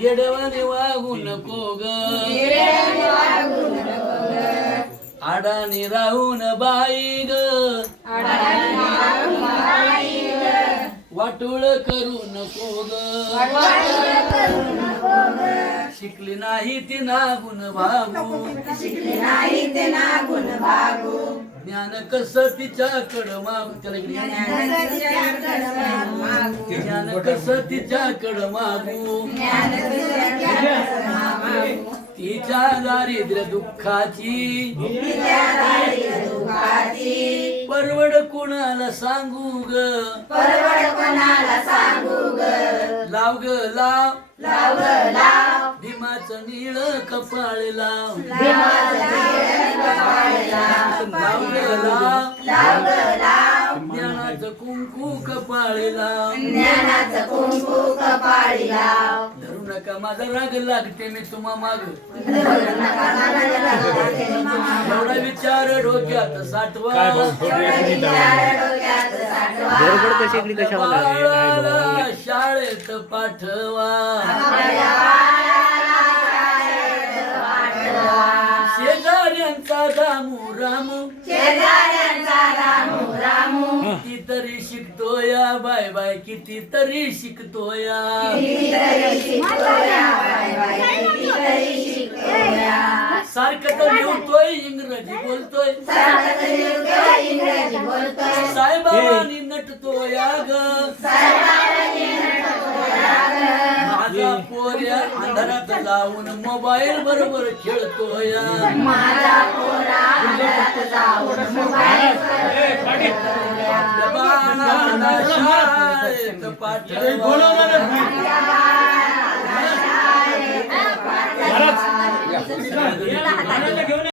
येडवाने वागू नको ग, आडाने राहून बाई ग, वाटोळ करू नको ग, शिकली नाही ती नागुण भागू, ज्ञान कसं तिच्याकडं मागू, त्याला ज्ञान कसं तिच्याकडं मागू, तिच्या दारिद्र्य दुःखाची परवड कोणाला सांगू ग, लाव ग लाव भीमाचं नीळ कपाळ लाव, लाव ग लाव ज्ञानाचं कुंकू कपाळी लाव, धरू नका माझा राग लागते मी तुम्हा माग, एवढा विचार डोक्यात साठवा, बाळाला शाळेत पाठवा, शेजाऱ्यांचा रामू किती तरी शिकतोया, बाय बाय किती तरी शिकतोया, सारखं तर लिहतोय इंग्रजी बोलतोय, साईबाबांनी नटतोया ग, माझा पोऱ्या अंधारात जाऊन मोबाईल बरोबर खेळतोया, बाळाला शाळेत पाठवा.